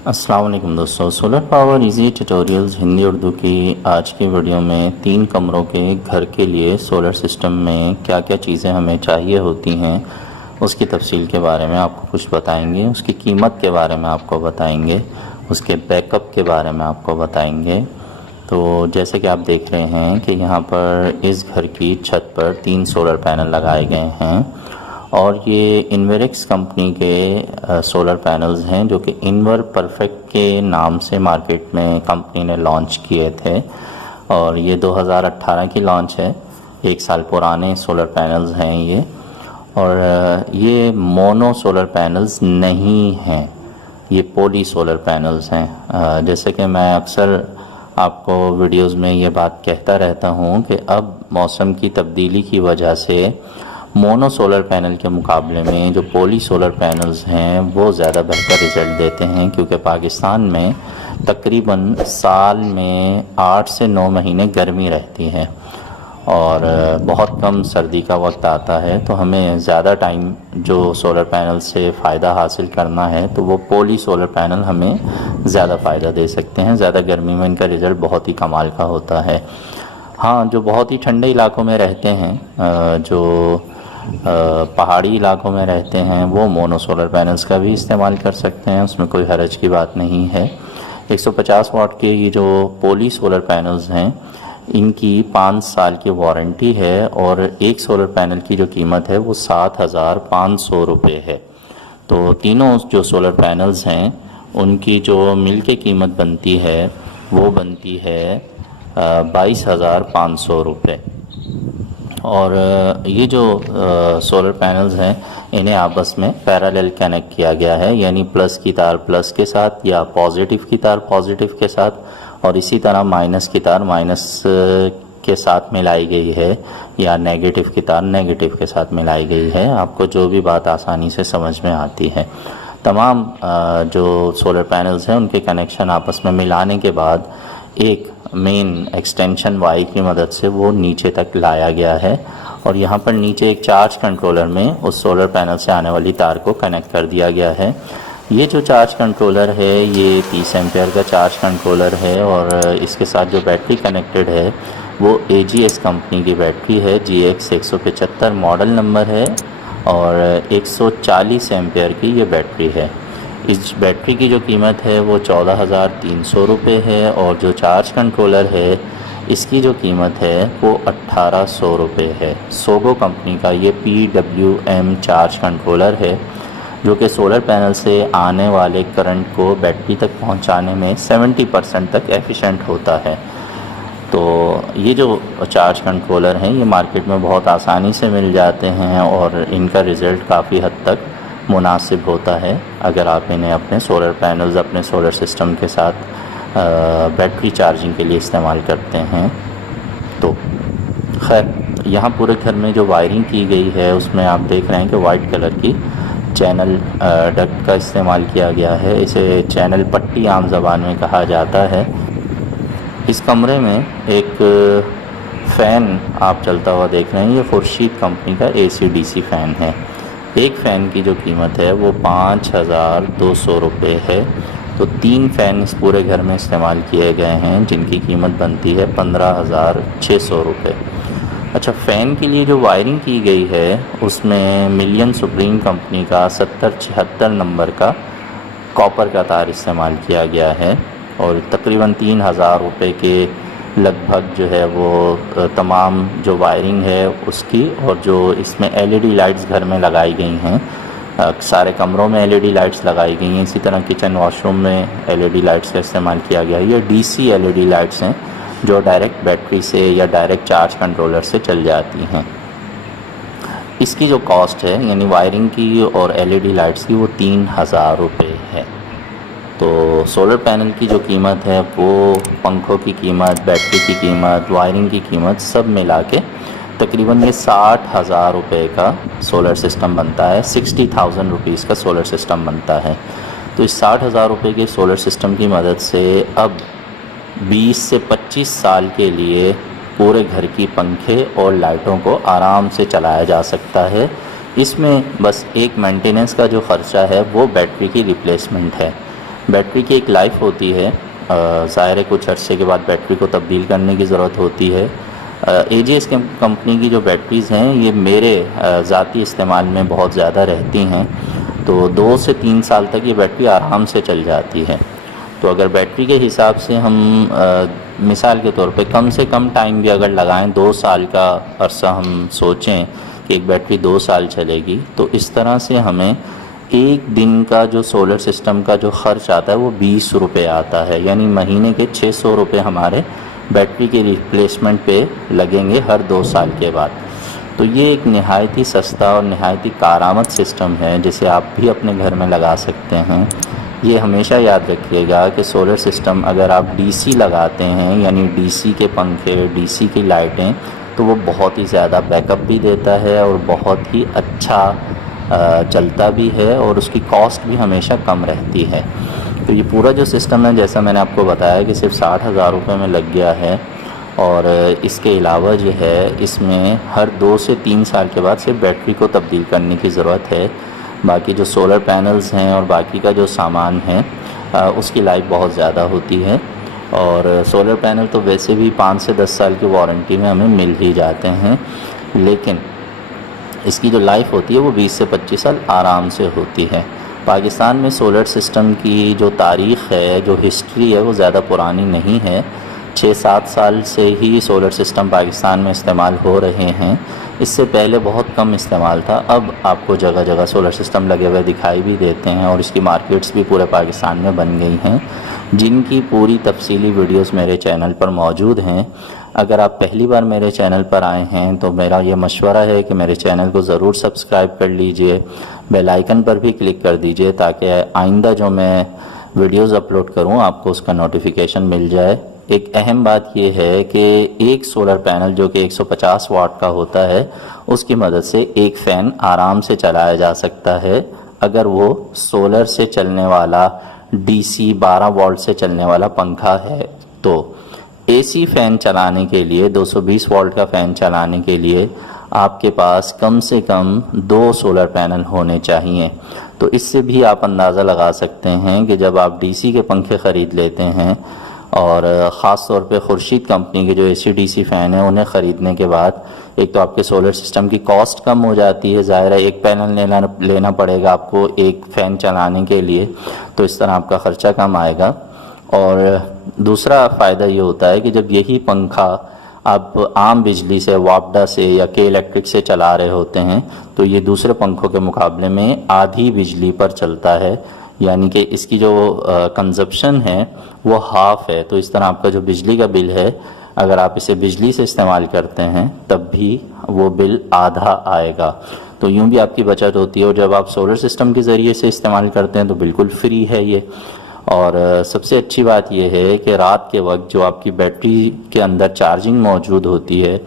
अस्सलाम वालेकुम दोस्तों, solar power easy tutorials Hindi Urdu की आज की वीडियो में 3 कमरों के घर के लिए सोलर सिस्टम में क्या क्या चीज़ें हमें चाहिए होती हैं उसकी तफसील के बारे में आपको कुछ बताएंगे। उसकी कीमत के बारे में आपको बताएंगे, उसके बैकअप के बारे में आपको बताएंगे। तो जैसे कि आप देख रहे हैं कि यहाँ पर इस घर की छत पर 3 सोलर पैनल लगाए गए हैं और ये इन्वेरेक्स कंपनी के सोलर पैनल्स हैं जो कि इन्वर परफेक्ट के नाम से मार्केट में कंपनी ने लॉन्च किए थे और ये 2018 की लॉन्च है। 1 साल पुराने सोलर पैनल्स हैं ये। और ये मोनो सोलर पैनल्स नहीं हैं, ये पॉली सोलर पैनल्स हैं। जैसे कि मैं अक्सर आपको वीडियोस में ये बात कहता रहता हूँ कि अब मौसम की तब्दीली की वजह से मोनो सोलर पैनल के मुकाबले में जो पॉली सोलर पैनल्स हैं वो ज़्यादा बेहतर रिज़ल्ट देते हैं, क्योंकि पाकिस्तान में तकरीबन साल में 8 से 9 महीने गर्मी रहती है और बहुत कम सर्दी का वक्त आता है। तो हमें ज़्यादा टाइम जो सोलर पैनल से फ़ायदा हासिल करना है तो वो पॉली सोलर पैनल हमें ज़्यादा फ़ायदा दे सकते हैं। ज़्यादा गर्मी में इनका रिज़ल्ट बहुत ही कमाल का होता है। हाँ, जो बहुत ही ठंडे इलाकों में रहते हैं, जो पहाड़ी इलाकों में रहते हैं, वो मोनो सोलर पैनल्स का भी इस्तेमाल कर सकते हैं, उसमें कोई हरज की बात नहीं है। 150 वाट के ये जो पॉली सोलर पैनल्स हैं इनकी 5 साल की वारंटी है और एक सोलर पैनल की जो कीमत है वो 7,500 रुपये है। तो तीनों जो सोलर पैनल्स हैं उनकी जो मिल के कीमत बनती है वो बनती है 22,500 रुपये। और ये जो सोलर पैनल्स हैं इन्हें आपस में पैरेलल कनेक्ट किया गया है, यानी प्लस की तार प्लस के साथ या पॉजिटिव की तार पॉजिटिव के साथ और इसी तरह माइनस की तार माइनस के साथ मिलाई गई है या नेगेटिव की तार नेगेटिव के साथ मिलाई गई है। आपको जो भी बात आसानी से समझ में आती है। तमाम जो सोलर पैनल्स हैं उनके कनेक्शन आपस में मिलाने के बाद एक मेन एक्सटेंशन वाई की मदद से वो नीचे तक लाया गया है और यहाँ पर नीचे एक चार्ज कंट्रोलर में उस सोलर पैनल से आने वाली तार को कनेक्ट कर दिया गया है। ये जो चार्ज कंट्रोलर है ये 30 एम्पेयर का चार्ज कंट्रोलर है और इसके साथ जो बैटरी कनेक्टेड है वो AGS कंपनी की बैटरी है। GX 175 मॉडल नंबर है और 140 एम्पेयर की ये बैटरी है। इस बैटरी की जो कीमत है वो 14,300 रुपये है और जो चार्ज कंट्रोलर है इसकी जो कीमत है वो 1,800 रुपये है। सोगो कंपनी का ये PWM चार्ज कंट्रोलर है जो कि सोलर पैनल से आने वाले करंट को बैटरी तक पहुंचाने में 70% तक एफिशिएंट होता है। तो ये जो चार्ज कंट्रोलर हैं ये मार्केट में बहुत आसानी से मिल जाते हैं और इनका रिज़ल्ट काफ़ी हद तक मुनासिब होता है अगर आप इन्हें अपने सोलर पैनल्स अपने सोलर सिस्टम के साथ बैटरी चार्जिंग के लिए इस्तेमाल करते हैं। तो खैर, यहाँ पूरे घर में जो वायरिंग की गई है उसमें आप देख रहे हैं कि वाइट कलर की चैनल डक्ट का इस्तेमाल किया गया है। इसे चैनल पट्टी आम ज़बान में कहा जाता है। इस कमरे में एक फ़ैन आप चलता हुआ देख रहे हैं, ये खुर्शीद कंपनी का AC/DC फ़ैन है। एक फ़ैन की जो कीमत है वो 5,200 रुपये है। तो 3 फ़ैन इस पूरे घर में इस्तेमाल किए गए हैं जिनकी कीमत बनती है 15,600 रुपये। अच्छा, फ़ैन के लिए जो वायरिंग की गई है उसमें मिलियन सुप्रीम कंपनी का 7076 नंबर का कॉपर का तार इस्तेमाल किया गया है और तकरीबन 3,000 रुपये के लगभग जो है वो तमाम जो वायरिंग है उसकी और जो इसमें LED लाइट्स घर में लगाई गई हैं, सारे कमरों में LED लाइट्स लगाई गई हैं। इसी तरह किचन वॉशरूम में LED लाइट्स का इस्तेमाल किया गया है। ये DC LED लाइट्स हैं जो डायरेक्ट बैटरी से या डायरेक्ट चार्ज कंट्रोलर से चल जाती हैं। इसकी जो कॉस्ट है यानी वायरिंग की और LED लाइट्स की वो 3,000 रुपये है। तो सोलर पैनल की जो कीमत है वो पंखों की कीमत, बैटरी की कीमत, वायरिंग की कीमत सब मिला के तकरीबन ये 60,000 रुपये का सोलर सिस्टम बनता है। 60,000 रुपीज़ का सोलर सिस्टम बनता है। तो इस 60,000 रुपये के सोलर सिस्टम की मदद से अब 20 से 25 साल के लिए पूरे घर की पंखे और लाइटों को आराम से चलाया जा सकता है। इसमें बस एक मेंटेनेंस का जो ख़र्चा है वो बैटरी की रिप्लेसमेंट है। बैटरी की एक लाइफ होती है, ज़ाहिर है कुछ अरसे के बाद बैटरी को तब्दील करने की ज़रूरत होती है। AGS कंपनी की जो बैटरीज़ हैं ये मेरे ज़ाती इस्तेमाल में बहुत ज़्यादा रहती हैं, तो 2 से 3 साल तक ये बैटरी आराम से चल जाती है। तो अगर बैटरी के हिसाब से हम मिसाल के तौर पे कम से कम टाइम भी अगर लगाएं, 2 साल का अरसा हम सोचें कि एक बैटरी 2 साल चलेगी, तो इस तरह से हमें एक दिन का जो सोलर सिस्टम का जो ख़र्च आता है वो 20 रुपये आता है, यानी महीने के 600 रुपये हमारे बैटरी के रिप्लेसमेंट पे लगेंगे हर 2 साल के बाद। तो ये एक नहायत ही सस्ता और नहायत ही कारआमद सिस्टम है जिसे आप भी अपने घर में लगा सकते हैं। ये हमेशा याद रखिएगा कि सोलर सिस्टम अगर आप DC लगाते हैं, यानी DC के पंखे, DC की लाइटें, तो वो बहुत ही ज़्यादा बैकअप भी देता है और बहुत ही अच्छा चलता भी है और उसकी कॉस्ट भी हमेशा कम रहती है। तो ये पूरा जो सिस्टम है, जैसा मैंने आपको बताया कि सिर्फ 60,000 रुपये में लग गया है। और इसके अलावा जो है इसमें हर 2 से 3 साल के बाद सिर्फ बैटरी को तब्दील करने की ज़रूरत है। बाकी जो सोलर पैनल्स हैं और बाकी का जो सामान है उसकी लाइफ बहुत ज़्यादा होती है। और सोलर पैनल तो वैसे भी 5 से 10 साल की वारंटी में हमें मिल ही जाते हैं, लेकिन इसकी जो लाइफ होती है वो 20 से 25 साल आराम से होती है। पाकिस्तान में सोलर सिस्टम की जो तारीख़ है, जो हिस्ट्री है, वो ज़्यादा पुरानी नहीं है। 6-7 साल से ही सोलर सिस्टम पाकिस्तान में इस्तेमाल हो रहे हैं। इससे पहले बहुत कम इस्तेमाल था। अब आपको जगह जगह सोलर सिस्टम लगे हुए दिखाई भी देते हैं और इसकी मार्केट्स भी पूरे पाकिस्तान में बन गई हैं, जिनकी पूरी तफसीली वीडियोस मेरे चैनल पर मौजूद हैं। अगर आप पहली बार मेरे चैनल पर आए हैं तो मेरा ये मशवरा है कि मेरे चैनल को ज़रूर सब्सक्राइब कर लीजिए, बेल आइकन पर भी क्लिक कर दीजिए ताकि आइंदा जो मैं वीडियोस अपलोड करूं आपको उसका नोटिफिकेशन मिल जाए। एक अहम बात यह है कि एक सोलर पैनल जो कि 150 वाट का होता है, उसकी मदद से एक फ़ैन आराम से चलाया जा सकता है अगर वो सोलर से चलने वाला DC 12 वोल्ट से चलने वाला पंखा है। तो AC फ़ैन चलाने के लिए, 220 वोल्ट का फ़ैन चलाने के लिए आपके पास कम से कम 2 सोलर पैनल होने चाहिए। तो इससे भी आप अंदाज़ा लगा सकते हैं कि जब आप DC के पंखे ख़रीद लेते हैं और ख़ास तौर पे खुर्शीद कंपनी के जो AC/DC फ़ैन है उन्हें ख़रीदने के बाद एक तो आपके सोलर सिस्टम की कॉस्ट कम हो जाती है, ज़ाहिर है एक पैनल लेना पड़ेगा आपको एक फ़ैन चलाने के लिए, तो इस तरह आपका ख़र्चा कम आएगा। और दूसरा फ़ायदा ये होता है कि जब यही पंखा आप आम बिजली से, वापडा से या के इलेक्ट्रिक से चला रहे होते हैं तो ये दूसरे पंखों के मुकाबले में आधी बिजली पर चलता है, यानी कि इसकी जो कंजप्शन है वो हाफ़ है। तो इस तरह आपका जो बिजली का बिल है, अगर आप इसे बिजली से इस्तेमाल करते हैं तब भी वो बिल आधा आएगा। तो यूँ भी आपकी बचत होती है। और जब आप सोलर सिस्टम के ज़रिए से इस्तेमाल करते हैं तो बिल्कुल फ्री है ये। और सबसे अच्छी बात यह है कि रात के वक्त जो आपकी बैटरी के अंदर चार्जिंग मौजूद होती है,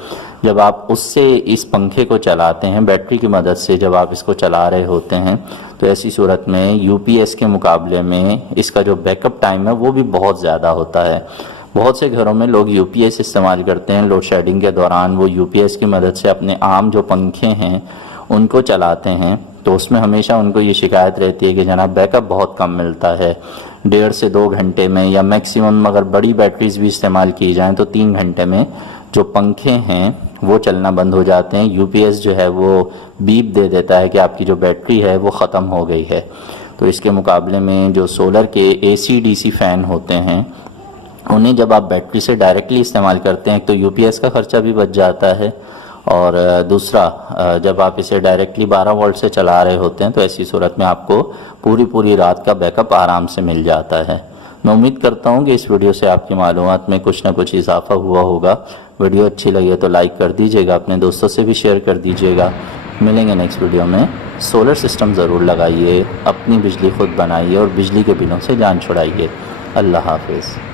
जब आप उससे इस पंखे को चलाते हैं, बैटरी की मदद से जब आप इसको चला रहे होते हैं, तो ऐसी सूरत में UPS के मुकाबले में इसका जो बैकअप टाइम है वो भी बहुत ज़्यादा होता है। बहुत से घरों में लोग UPS इस्तेमाल करते हैं, लोड शेडिंग के दौरान वो UPS की मदद से अपने आम जो पंखे हैं उनको चलाते हैं, तो उसमें हमेशा उनको ये शिकायत रहती है कि जनाब बैकअप बहुत कम मिलता है, 1.5 से 2 घंटे में, या मैक्सिमम अगर बड़ी बैटरीज भी इस्तेमाल की जाएं तो 3 घंटे में जो पंखे हैं वो चलना बंद हो जाते हैं। UPS जो है वो बीप दे देता है कि आपकी जो बैटरी है वो ख़त्म हो गई है। तो इसके मुकाबले में जो सोलर के AC/DC फ़ैन होते हैं उन्हें जब आप बैटरी से डायरेक्टली इस्तेमाल करते हैं तो UPS का ख़र्चा भी बच जाता है, और दूसरा जब आप इसे डायरेक्टली 12 वोल्ट से चला रहे होते हैं तो ऐसी सूरत में आपको पूरी रात का बैकअप आराम से मिल जाता है। मैं उम्मीद करता हूँ कि इस वीडियो से आपकी मालूमात में कुछ ना कुछ इजाफा हुआ होगा। वीडियो अच्छी लगे तो लाइक कर दीजिएगा, अपने दोस्तों से भी शेयर कर दीजिएगा। मिलेंगे नेक्स्ट वीडियो में। सोलर सिस्टम ज़रूर लगाइए, अपनी बिजली खुद बनाइए और बिजली के बिलों से जान छुड़ाइए। अल्लाह हाफिज़।